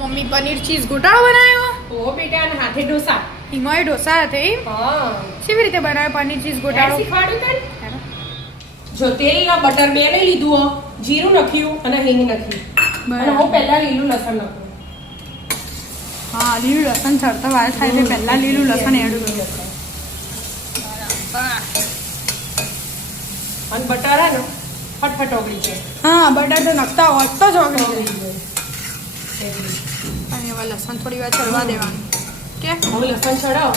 Mummy paneer cheese ગોટાળો બનાવ્યો. ઓ બેટા અને હાથે ઢોસા. ઈમાં ઢોસા હતા. હા કેવી રીતે બનાવે પનીર ચીઝ ગોટાળો? શીખવાડ્યું તને. જો તેલ ના બટર બે લઈ લીધું હો, જીરું નાખ્યું અને હિંગ નાખ્યું અને હું પહેલા લીલું લસણ નાખ્યું. હા લીલું લસણ ચડતા વાર થાય એટલે પહેલા લીલું લસણ એડ કર્યું. અને બટર હે ને ફટફટ ઓગળી જાય. હા બટર તો નખતા હોત તો જ ઓગળી ઓગળી જાય. જાય. અને એવા લસણ થોડી વાર ચડવા દેવાનું. કે હવે લસણ ચડાવ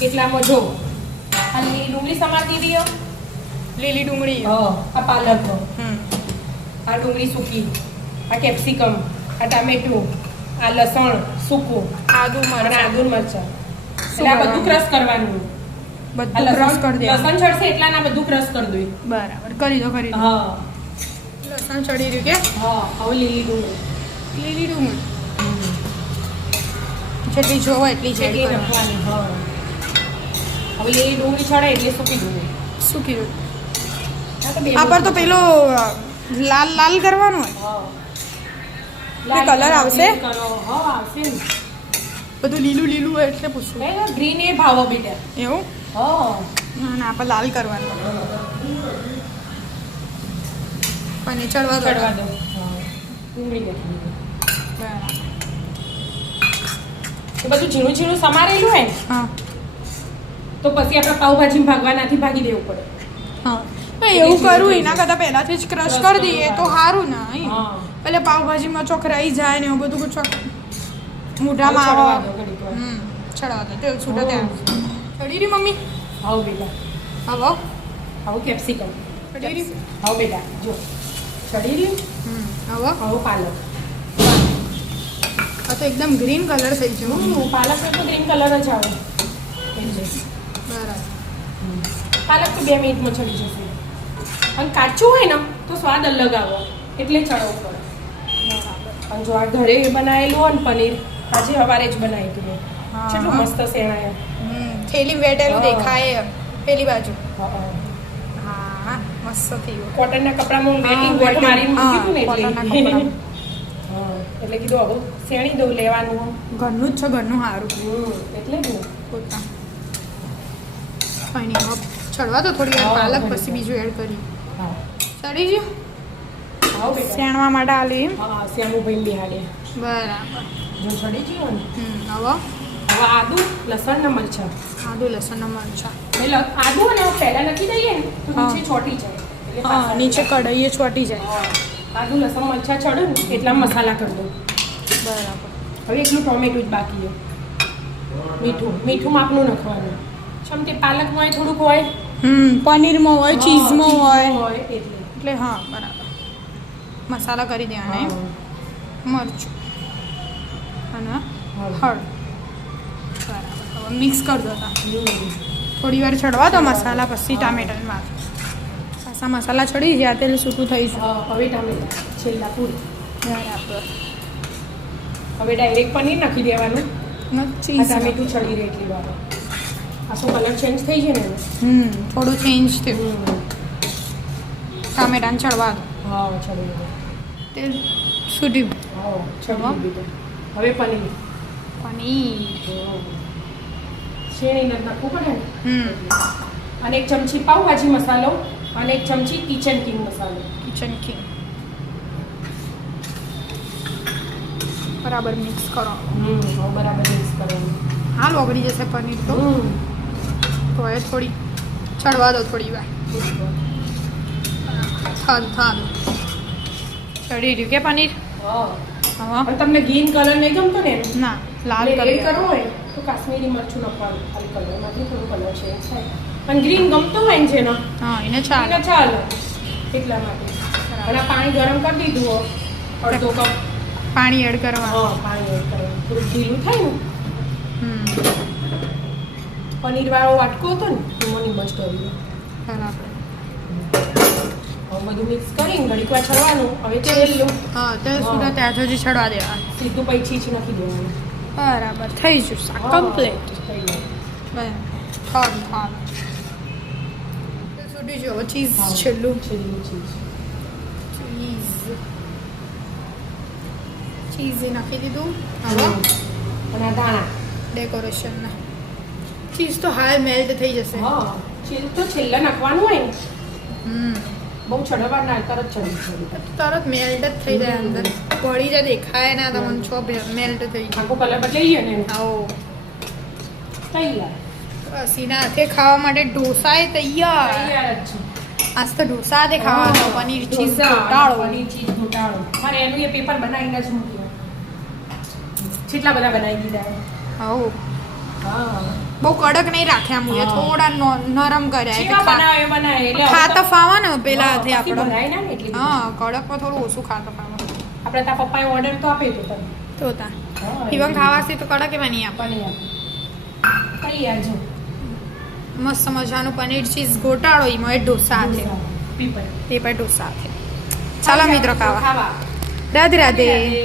કેટલામાં જો આ લીલી ડુંગળી સમારી દીધી હો. લીલી ડુંગળી. આ પાલક આ ડુંગળી સૂકી, આ કેપ્સિકમ, આ ટામેટું, આ લસણ સૂકું, આદુ અને મરચાં આદુ મરચાં. એટલે આ બધું ક્રશ કરવાનું. બધું ક્રશ કરી દેવાનું. લસણ ચડશે એટલા ના બધું ક્રશ કરી દઉં. બરાબર કરી દો કરી દો. હા લસણ ચડી રહ્યું કે હા. હવે લીલી ડુંગળી લીલી ડુંગળી જેટલી જોવો એટલી જ એડ જેટલી કરવાની. નાખવાની. હા હવે લીલી ડુંગળી ચડે એટલે સૂકી ડુંગળી. શું કીધું? આ તો બે આ પર તો પેલો લાલ લાલ કરવાનો હોય. હા એ colour આવશે? કરો. હા આવશે ને. બધું લીલું લીલું હોય એટલે પૂછું. ગ્રીન એ ભાવો બેટા. એવું? હા ના ના આપણે લાલ કરવાનું. પનીર ચડવા દો. ચડવા દો. ડુંગળી નાખી દીધી. બરાબર. એ બધું ઝીણું ઝીણું સમારેલું હોય ને હા તો પછી આપણે પાવભાજી ભાગવાનાથી ભાગી દેવું પડે. હા પણ એવું કરવું એના કરતાં પહેલાથી જ ક્રશ કરી દઈએ તો સારું ના હા. એટલે પાવભાજીમાં ચોક રહી જાય ને એવું બધું ચોક મોઢામાં ચડવા આવે. દો ઘડીક વાર. ચડવા દો તેલ છૂટે ત્યાં ચડી રહી મમ્મી. આવો બેટા. હવે આવો કેપ્સિકમ. ચડી રહી. આવો બેટા જો ચડી રહ્યું. હવે આવો પાલક. આ તો એકદમ ગ્રીન કલર થઈ ગયો. પાલક તો ગ્રીન કલર જ આવે. બરાબર. પાલક તો 2 મિનિટમાં ચડી જશે. અને કાચું હોય ને તો સ્વાદ અલગ આવે એટલે ચડવું પડે. અને જો આ ઘરે બનાવેલું હોય ને પનીર આજે સવારે જ બનાવી હતું. હા. કેટલું મસ્ત શેણાય. થેલી વેટેલું હા. દેખાય પેલી બાજુ. હા હા મસ્ત થઈ ગયું. કોટનના કપડામાં હું વેટિંગ હા, વેટ મારીને હા, મૂકી હતું ને કોટનના એટલે કપડામાં. હા એટલે કીધું હવે શેણી દઉં લેવાનું. ઘરનું જ છે ઘરનું સારું. એટલે જ ને. પોતા કંઈ નહીં હવે ચડવા તો થોડી વાર હા, પાલક ઘણી પછી બીજું એડ કરી. હા ચડી ગયું આવો બેટા. શેણવા માટે આલી એમ. હા શ્યામુભાઈ બિહાડે બરાબર. જો ચડી ગયું ને હવે હવે આદુ લસણ ને મરચાં. આદુ લસણ મરચા. એટલે આદુ ને પહેલા નાખી દઈએ ને તો હા. નીચે ચોટી જાય એટલે હા પાછા નીચે જાય. કઢાઈએ ચોટી જાય. હા. આદુ લસણ મરચાં ચડે ને એટલા મસાલા કરી દઉં. બરાબર. હવે એકલું ટોમેટું જ બાકી છે. મીઠું માપનું નાખવાનું. ચમ તે પાલકમાં થોડુંક હોય પનીરમાં હોય ચીઝમાં હોય એટલે એટલે હા બરાબર મસાલા કરી દેવાના એમ. મરચું અને હળદ. બરાબર હવે મિક્સ કરી દો તા. થોડી વાર ચડવા દો મસાલા પછી ટામેટામાં પાછા મસાલા ચડી ગયા તેલ સૂકું થઈ છે. હવે ટામેટા છેલ્લા પૂરી. બરાબર. હવે ડાયરેક્ટ પનીર નાખી દેવાનું. ને આ ચીઝ ટામેટું ચડી રહે એટલી વાર. આખો કલર ચેન્જ થઈ જાય ને એનો. થોડું ચેન્જ થયું. ટામેટાને ચડવા દો. હા ચડી ગયું. તેલ છૂટ્યું. હા ચડી ગયું. હવે પનીર પનીર. શેણી નાખવું પડે ને. અને 1 ચમચી પાવભાજી મસાલો અને 1 ચમચી કિચન કિંગ મસાલો. Kitchen king. બરાબર મિક્સ કરો. હવે બરાબર મિક્સ કરવાનું. હાલ ઓગળી જશે પનીર તો હવે થોડી ચડવા દો થોડી વાર. થાલ ચડી રહ્યું કે પનીર. હા હા અને તમને ગ્રીન કલર નહીં ગમતો ને એનો? ના લાલ એટલે કરી રેડ કરવો હોય તો કાશ્મીરી મરચું નાખવાનું ખાલી કલરમાંથી થોડું કલર ચેન્જ થાય. અને ગ્રીન ગમતો હોય ને જેનો હા એને ચાલે. એને ચાલે એટલા માટે. અને આ પાણી ગરમ કરી દીધું હો અડધો કપ. પાણી એડ કરવાનું. હા પાણી એડ કરવાનું થોડું ઢીલું થાય ને. પનીર વાળો વાટકો હતો ને એમાં નિમજ કરી. બરાબર. હવે બધું મિક્સ કરીને ઘડીક વાર છડવાનું. હવે તેલ લો હા તેલ સુધા ત્યાં સુધી ચડવા દેવા. સીધું પછી છીચ નાખી દેવાનું. બરાબર થઈ જશે શાક કમ્પ્લીટ. થઈ જાય. થાલ છૂટી જો ચીઝ છેલ્લું. છેલ્લું ચીઝ. ચીઝ નાખી દીધું હવે અને આ ધાણા ડેકોરેશનના ચીઝ તો હાલ મેલ્ટ થઈ જશે હા ચીઝ તો છેલ્લે નાખવાનું હોય ને હમ બહુ ચડવા ના તરત ચડી તરત મેલ્ટ જ થઈ જાય અંદર પડી જાય દેખાય ના તમને છો મેલ્ટ થઈ જાય આખો કલર બદલાઈ ગયો ને આવો તૈયાર બસ એના હાથે ખાવા માટે ઢોસા એ તૈયાર તૈયાર જ છે આજ તો ઢોસા હાથે ખાવાનો પનીર ચીઝ ઢોસા, ગોટાળો પનીર ચીઝ ગોટાળો મારે એનું એ પેપર બનાવીને જ મૂક્યું કેટલા બધા બનાવી દીધા આવો હા બહુ કડક નહીં રાખ્યા મુએ હા. થોડા નરમ કર્યા જેવા બનાવે એ બનાવે એટલે હવે ખાતા તો- ફાવા ને પેલા હા, હાથે પછી આપણો બનાવી ના ને એટલી બધી. હા કડકમાં થોડું ઓછું ખાતા ફાવા આપણે તારા પપ્પાએ ઓર્ડર તો આપ્યો હતો તને. તો તા હા, ઇવન ખાવાથી તો કડક એમાં નહીં આપે પનીર તૈયાર જો મસ્ત મજાનું પનીર ચીઝ ગોટાળો એમાં એ ઢોસા હાથે પીપર એ પણ ઢોસા હાથે ચાલો મિત્રો ખાવા ખાવા રાધે રાધે રાધે.